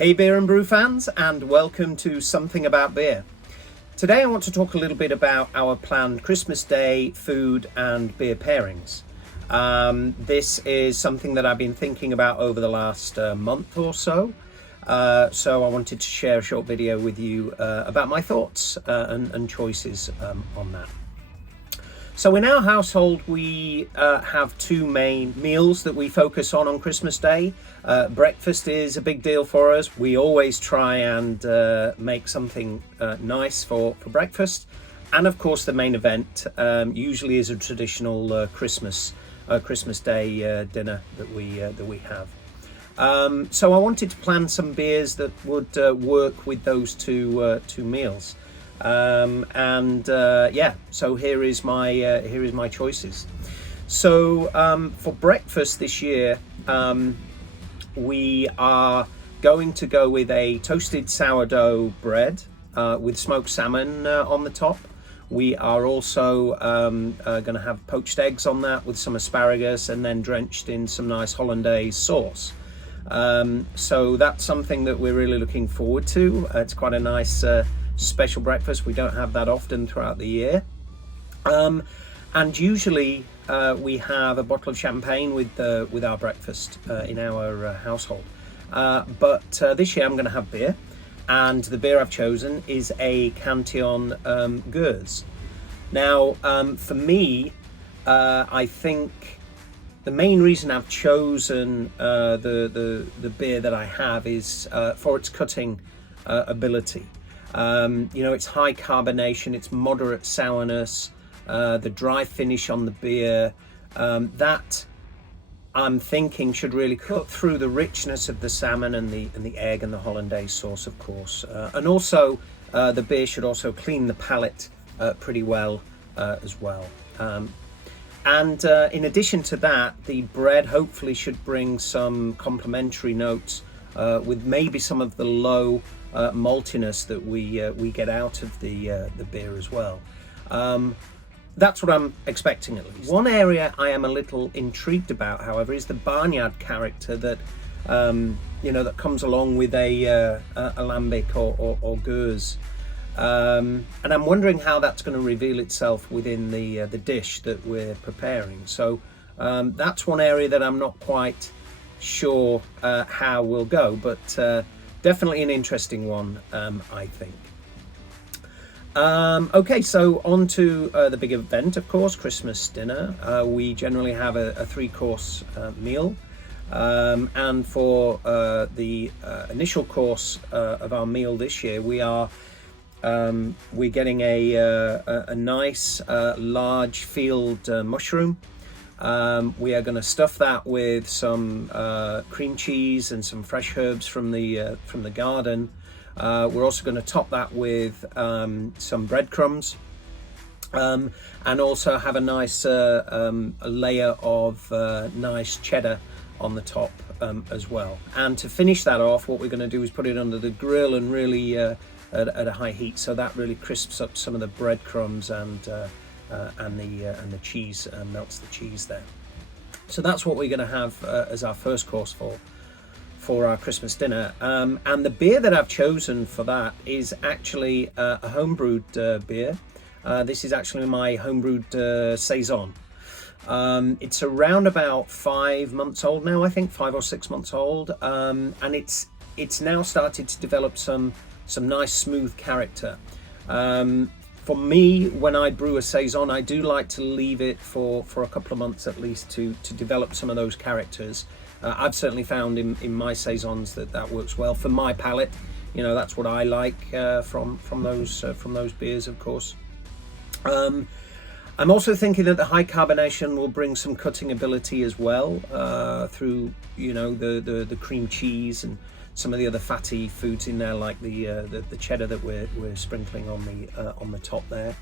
Hey beer and brew fans, and welcome to Something About Beer. Today I want to talk a little bit about our planned Christmas Day food and beer pairings. This is something that I've been thinking about over the last month or so. So I wanted to share a short video with you about my thoughts and choices on that. So in our household, we have two main meals that we focus on Christmas Day. Breakfast is a big deal for us. We always try and make something nice for breakfast. And of course, the main event usually is a traditional Christmas Day dinner that we have. So I wanted to plan some beers that would work with those two meals. So here is my choices. So for breakfast this year, we are going to go with a toasted sourdough bread with smoked salmon on the top. We are also going to have poached eggs on that with some asparagus and then drenched in some nice hollandaise sauce. So that's something that we're really looking forward to. It's quite a nice special breakfast. We don't have that often throughout the year. And usually we have a bottle of champagne with our breakfast in our household. But this year I'm going to have beer, and the beer I've chosen is a Cantillon Gueuze. Now, for me, I think the main reason I've chosen the beer that I have is for its cutting ability. It's high carbonation, it's moderate sourness, the dry finish on the beer, that I'm thinking should really cut through the richness of the salmon and the egg and the hollandaise sauce, of course. And also, the beer should also clean the palate pretty well as well. And in addition to that, the bread hopefully should bring some complementary notes with maybe some of the low maltiness that we get out of the beer as well. That's what I'm expecting, at least. One area I am a little intrigued about, however, is the barnyard character that that comes along with a lambic or gueuze. And I'm wondering how that's going to reveal itself within the dish that we're preparing. So that's one area that I'm not quite sure how we'll go, but definitely an interesting one, I think. Okay, so on to the big event, of course, Christmas dinner. We generally have a three-course meal. And for the initial course of our meal this year, we're getting a nice large field mushroom. We are going to stuff that with some cream cheese and some fresh herbs from the garden. We're also going to top that with some breadcrumbs, and also have a nice a layer of nice cheddar on the top as well. And to finish that off, what we're going to do is put it under the grill and really at a high heat, so that really crisps up some of the breadcrumbs and the cheese, melts the cheese there. So that's what we're going to have as our first course for our Christmas dinner. And the beer that I've chosen for that is actually a homebrewed beer. This is actually my homebrewed Saison. It's around about 5 months old now, I think 5 or 6 months old, and it's now started to develop some nice smooth character. For me, when I brew a Saison, I do like to leave it for a couple of months at least to develop some of those characters. I've certainly found in my Saisons that works well for my palate. That's what I like from those beers, of course. I'm also thinking that the high carbonation will bring some cutting ability as well through the cream cheese and some of the other fatty foods in there, like the cheddar that we're sprinkling on the top there.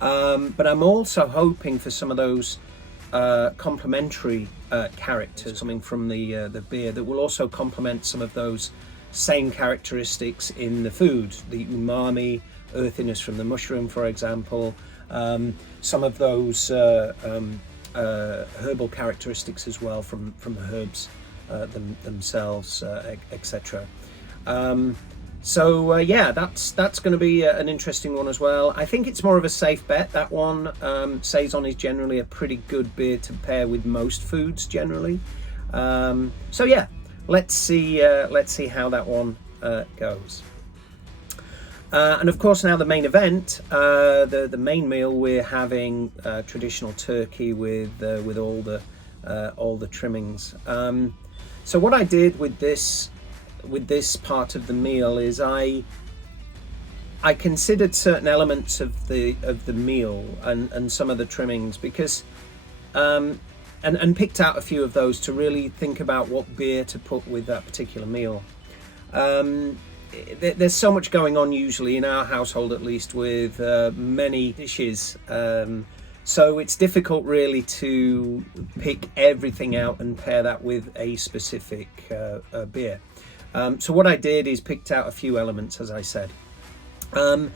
But I'm also hoping for some of those complementary characters coming from the beer that will also complement some of those same characteristics in the food, the umami, earthiness from the mushroom, for example, some of those herbal characteristics as well from herbs themselves, etc. Yeah, that's going to be an interesting one as well. I think it's more of a safe bet, that one. Saison is generally a pretty good beer to pair with most foods generally. Yeah, let's see how that one goes. And of course, now the main event, the main meal, we're having traditional turkey with all the trimmings. So what I did with this part of the meal is I considered certain elements of the meal and some of the trimmings, because and picked out a few of those to really think about what beer to put with that particular meal. There's so much going on usually in our household, at least, with many dishes, so it's difficult really to pick everything out and pair that with a specific beer. So what I did is picked out a few elements, as I said. And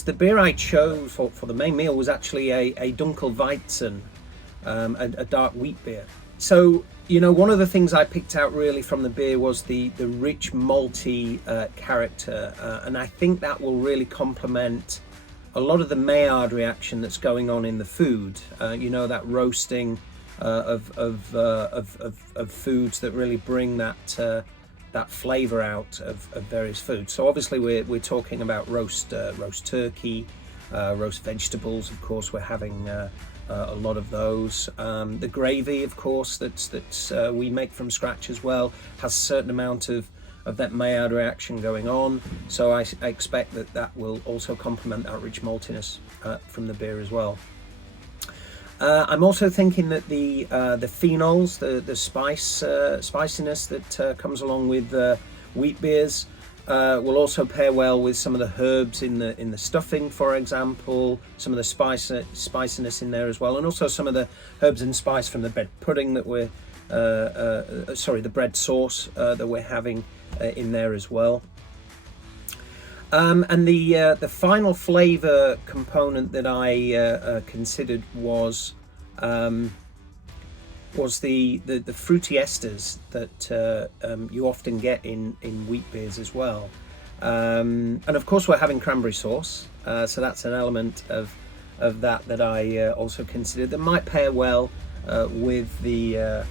the beer I chose for the main meal was actually a Dunkelweizen, a dark wheat beer. So, one of the things I picked out really from the beer was the rich malty character, and I think that will really complement a lot of the Maillard reaction that's going on in the food. That roasting of foods that really bring that flavour out of various foods. So obviously we're talking about roast turkey, roast vegetables. Of course, we're having a lot of those. The gravy, of course, that's we make from scratch as well, has a certain amount of that Maillard reaction going on. So I expect that will also complement that rich maltiness from the beer as well. I'm also thinking that the phenols, the spiciness that comes along with wheat beers, will also pair well with some of the herbs in the stuffing, for example, some of the spiciness in there as well, and also some of the herbs and spice from the bread pudding that the bread sauce that we're having in there as well. And the final flavour component that I considered was the fruity esters that you often get in wheat beers as well. And of course we're having cranberry sauce, so that's an element of that I also considered that might pair well with the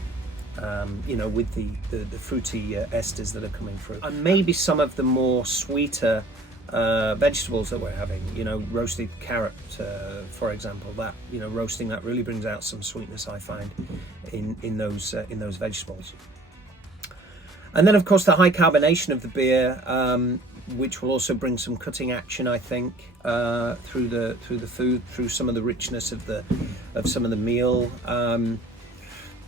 fruity esters that are coming through, and maybe some of the more sweeter vegetables that we're having, roasted carrot, for example. That roasting that really brings out some sweetness, I find, in those vegetables. And then of course the high carbonation of the beer, which will also bring some cutting action, I think, through the food, through some of the richness of some of the meal.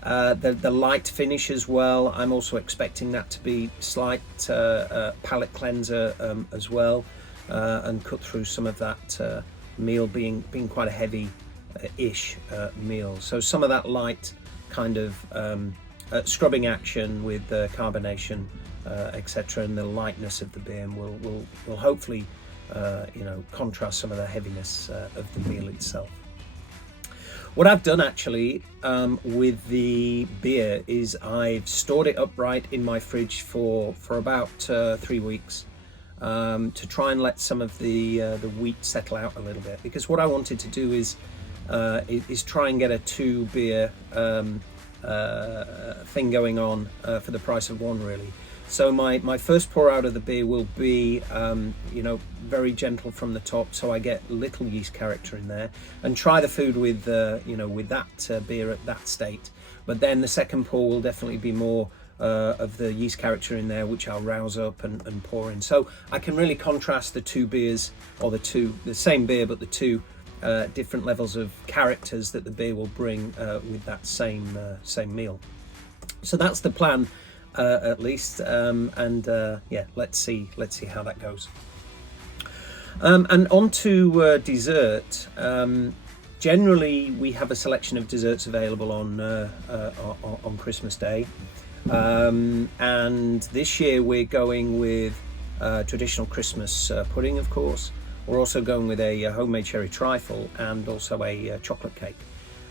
The light finish as well, I'm also expecting that to be slight palate cleanser as well, and cut through some of that meal being quite a heavy ish meal. So some of that light kind of scrubbing action with carbonation, etc., and the lightness of the beer will hopefully contrast some of the heaviness of the meal itself. What I've done actually with the beer is I've stored it upright in my fridge for about 3 weeks to try and let some of the wheat settle out a little bit, because what I wanted to do is try and get a 2 beer thing going on for the price of 1, really. So my first pour out of the beer will be very gentle from the top, so I get little yeast character in there, and try the food with with that beer at that state. But then the second pour will definitely be more of the yeast character in there, which I'll rouse up and pour in. So I can really contrast the 2 beers, or the same beer but the 2 different levels of characters that the beer will bring with that same meal. So that's the plan. At least, let's see how that goes. And on to dessert. Generally, we have a selection of desserts available on Christmas Day, and this year we're going with traditional Christmas pudding. Of course, we're also going with a homemade cherry trifle and also a chocolate cake.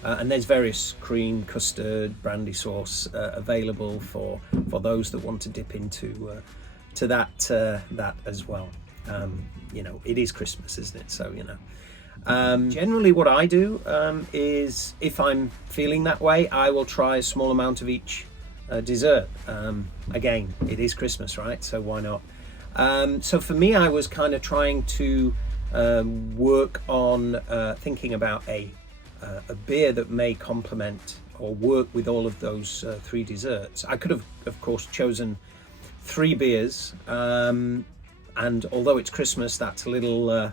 And there's various cream, custard, brandy sauce available for those that want to dip into to that as well. It is Christmas, isn't it? So generally what I do is, if I'm feeling that way, I will try a small amount of each dessert. Again, it is Christmas, right? So why not? So for me, I was kind of trying to work on thinking about a beer that may complement or work with all of those 3 desserts. I could have, of course, chosen 3 beers, and although it's Christmas, that's a little a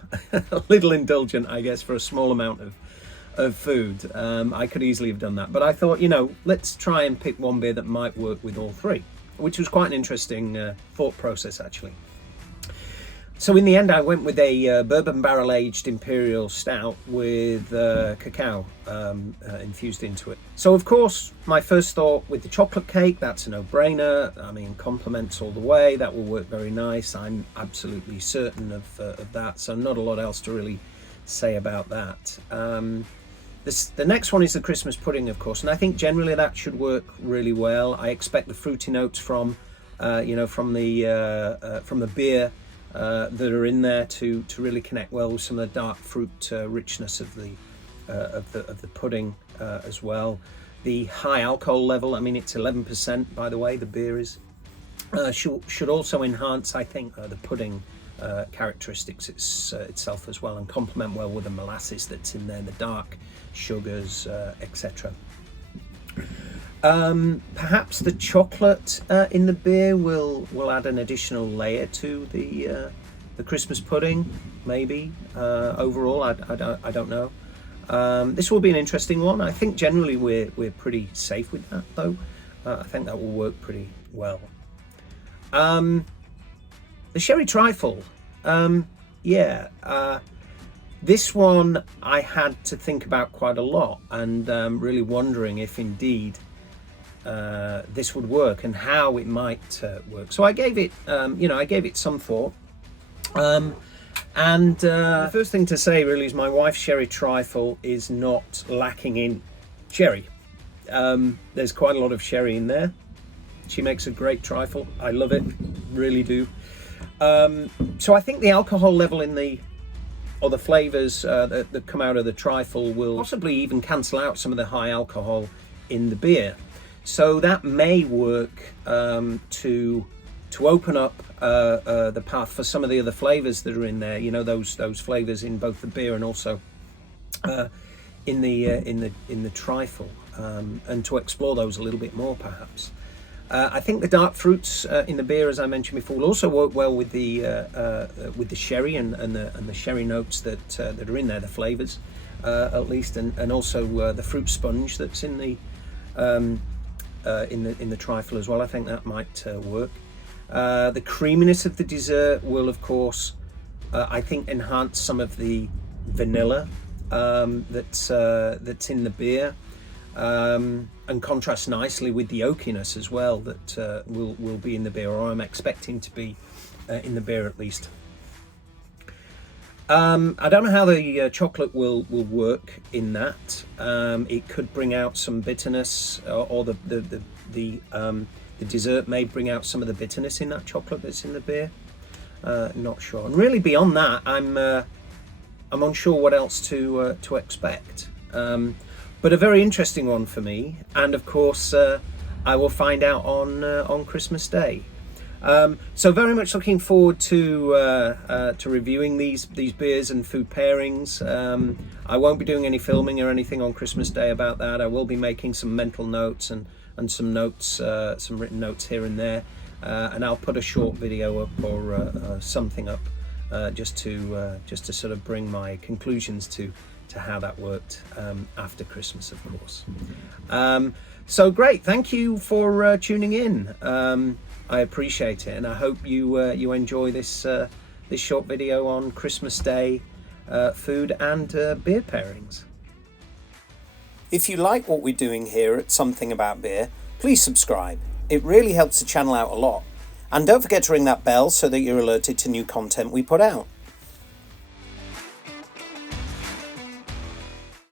little indulgent, I guess, for a small amount of food. I could easily have done that, but I thought, let's try and pick one beer that might work with all 3, which was quite an interesting thought process, actually. So in the end, I went with a bourbon barrel-aged imperial stout with cacao infused into it. So of course, my first thought with the chocolate cake, that's a no-brainer. I mean, compliments all the way. That will work very nice. I'm absolutely certain of that. So not a lot else to really say about that. The next one is the Christmas pudding, of course, and I think generally that should work really well. I expect the fruity notes from the beer that are in there to really connect well with some of the dark fruit richness of the pudding as well. The high alcohol level, I mean, it's 11%, by the way, the beer is, should also enhance, I think, the pudding characteristics itself as well, and complement well with the molasses that's in there, the dark sugars, etc. Perhaps the chocolate in the beer will add an additional layer to the Christmas pudding, maybe. Overall, I don't know. This will be an interesting one. I think generally we're pretty safe with that, though. I think that will work pretty well. The sherry trifle, this one I had to think about quite a lot, and really wondering if indeed this would work and how it might work. So I gave it, some thought. The first thing to say really is my wife's sherry trifle is not lacking in sherry. There's quite a lot of sherry in there. She makes a great trifle. I love it, really do. So I think the alcohol level in the flavors that come out of the trifle will possibly even cancel out some of the high alcohol in the beer. So that may work to open up the path for some of the other flavors that are in there. Those flavors in both the beer and also in the trifle, and to explore those a little bit more, perhaps. I think the dark fruits in the beer, as I mentioned before, will also work well with the sherry and the sherry notes that are in there, the flavors at least, and also the fruit sponge that's in the trifle as well. I think that might work. The creaminess of the dessert will, of course, I think, enhance some of the vanilla that's in the beer, and contrast nicely with the oakiness as well that will be in the beer, or I'm expecting to be in the beer at least. I don't know how the chocolate will work in that. It could bring out some bitterness, or the dessert may bring out some of the bitterness in that chocolate that's in the beer. Not sure. And really beyond that, I'm unsure what else to expect. But a very interesting one for me, and of course I will find out on Christmas Day. So very much looking forward to reviewing these beers and food pairings. I won't be doing any filming or anything on Christmas Day about that. I will be making some mental notes and some notes, some written notes here and there, and I'll put a short video up or something up just to sort of bring my conclusions to how that worked after Christmas, of course. So great, thank you for tuning in. I appreciate it, and I hope you enjoy this short video on Christmas Day food and beer pairings. If you like what we're doing here at Something About Beer, please subscribe. It really helps the channel out a lot. And don't forget to ring that bell so that you're alerted to new content we put out.